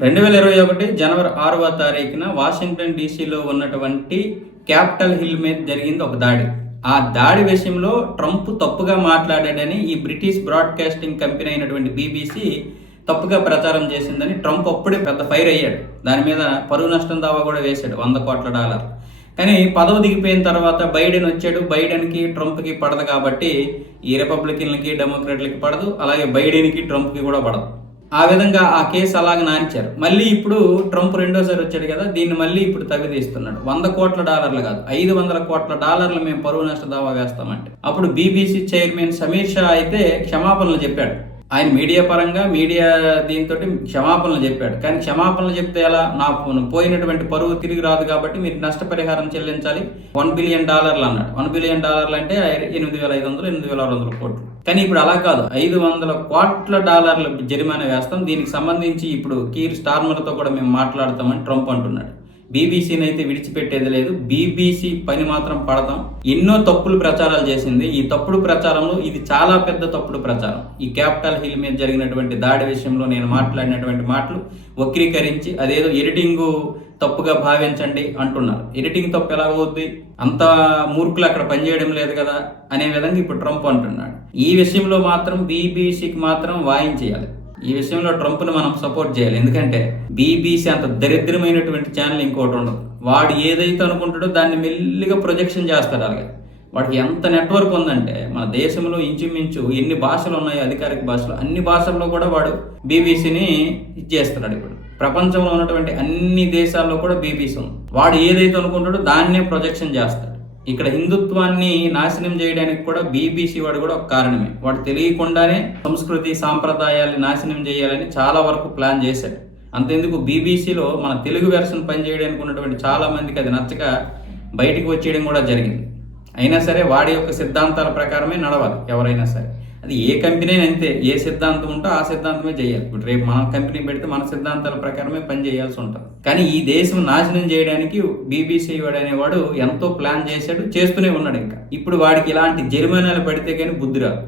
2021 జనవరి 6వ తారీఖున వాషింగ్టన్ డీసీలో ఉన్నటువంటి క్యాపిటల్ హిల్ మీద జరిగింది ఒక దాడి. ఆ దాడి విషయంలో ట్రంప్ తప్పుగా మాట్లాడాడని ఈ బ్రిటిష్ బ్రాడ్కాస్టింగ్ కంపెనీ అయినటువంటి బీబీసీ తప్పుగా ప్రచారం చేసిందని ట్రంప్ అప్పుడే పెద్ద ఫైర్ అయ్యాడు. దాని మీద పరువు నష్టం దావా కూడా వేశాడు, $100 కోట్ల. కానీ పదవి దిగిపోయిన తర్వాత బైడెన్ వచ్చాడు. బైడెన్కి ట్రంప్కి పడదు కాబట్టి ఈ రిపబ్లికన్లకి డెమోక్రాట్లకి పడదు, అలాగే బైడెన్కి ట్రంప్కి కూడా పడదు. ఆ విధంగా ఆ కేసు అలాగే నానిచ్చారు. మళ్ళీ ఇప్పుడు ట్రంప్ రెండోసారి వచ్చాడు కదా, దీన్ని మళ్ళీ ఇప్పుడు తవ్వితీస్తున్నాడు. $100 కోట్ల కాదు, $500 కోట్ల మేము పరువు నష్ట దావా వేస్తామంటే అప్పుడు బీబీసీ చైర్మన్ సమీర్ షా అయితే క్షమాపణలు చెప్పాడు. ఆయన మీడియా పరంగా దీంతో క్షమాపణలు చెప్పాడు. కానీ క్షమాపణలు చెప్తే ఎలా, నా పోయినటువంటి పరువు తిరిగి రాదు కాబట్టి మీరు నష్టపరిహారం చెల్లించాలి, $1 బిలియన్ అన్నాడు. $1 బిలియన్ అంటే 8,500 8,600 కోట్లు. కానీ ఇప్పుడు అలా కాదు, $500 కోట్ల జరిమానా వేస్తాం, దీనికి సంబంధించి ఇప్పుడు కీర్ స్టార్మర్తో కూడా మేము మాట్లాడతామని ట్రంప్ అంటున్నాడు. బీబీసీని అయితే విడిచిపెట్టేది లేదు, బీబీసీ పని మాత్రం పడతాం. ఎన్నో తప్పుడు ప్రచారాలు చేసింది. ఈ తప్పుడు ప్రచారంలో ఇది చాలా పెద్ద తప్పుడు ప్రచారం. ఈ క్యాపిటల్ హిల్ మీద జరిగినటువంటి దాడి విషయంలో నేను మాట్లాడినటువంటి మాటలు వక్రీకరించి అదేదో ఎడిటింగ్ తప్పుగా భావించండి అంటున్నారు. ఎడిటింగ్ తప్పు ఎలా అవుద్ది, అంత మూర్ఖులు అక్కడ పనిచేయడం లేదు కదా అనే విధంగా ఇప్పుడు ట్రంప్ అంటున్నాడు. ఈ విషయంలో మాత్రం బీబీసీకి మాత్రం వాయించేయాలి. ఈ విషయంలో ట్రంప్ను మనం సపోర్ట్ చేయాలి. ఎందుకంటే బీబీసీ అంత దరిద్రమైనటువంటి ఛానల్ ఇంకోటి ఉండదు. వాడు ఏదైతే అనుకుంటాడో దాన్ని మెల్లిగా ప్రొజెక్షన్ చేస్తాడు. అలాగే వాడికి ఎంత నెట్వర్క్ ఉందంటే మన దేశంలో ఇంచుమించు ఎన్ని భాషలు ఉన్నాయో అధికారిక భాషలు, అన్ని భాషల్లో కూడా వాడు బీబీసీని ఇచ్చేస్తున్నాడు. ఇప్పుడు ప్రపంచంలో ఉన్నటువంటి అన్ని దేశాల్లో కూడా బీబీసీ ఉంది. వాడు ఏదైతే అనుకుంటాడో దాన్నే ప్రొజెక్షన్ చేస్తాడు. ఇక్కడ హిందుత్వాన్ని నాశనం చేయడానికి కూడా బీబీసీ వాడు కూడా ఒక కారణమే. వాడు తెలియకుండానే సంస్కృతి సాంప్రదాయాన్ని నాశనం చేయాలని చాలా వరకు ప్లాన్ చేశాడు. అంతెందుకు బీబీసీలో మన తెలుగు వెర్షన్ పనిచేయడానికి ఉన్నటువంటి చాలా మందికి అది నచ్చక బయటికి వచ్చేయడం కూడా జరిగింది. అయినా సరే వాడి యొక్క సిద్ధాంతాల ప్రకారమే నడవాలి ఎవరైనా సరే. అది ఏ కంపెనీ అంతే, ఏ సిద్ధాంతం ఉంటో ఆ సిద్ధాంతమే చేయాలి. ఇప్పుడు రేపు మన కంపెనీ పెడితే మన సిద్ధాంతాల ప్రకారమే పని చేయాల్సి ఉంటుంది. కానీ ఈ దేశం నాశనం చేయడానికి బీబీసీ వాడు అనేవాడు ఎంతో ప్లాన్ చేశాడు, చేస్తూనే ఉన్నాడు. ఇంకా ఇప్పుడు వాడికి ఇలాంటి జరిమానాలు పడితే కానీ బుద్ధి రాదు.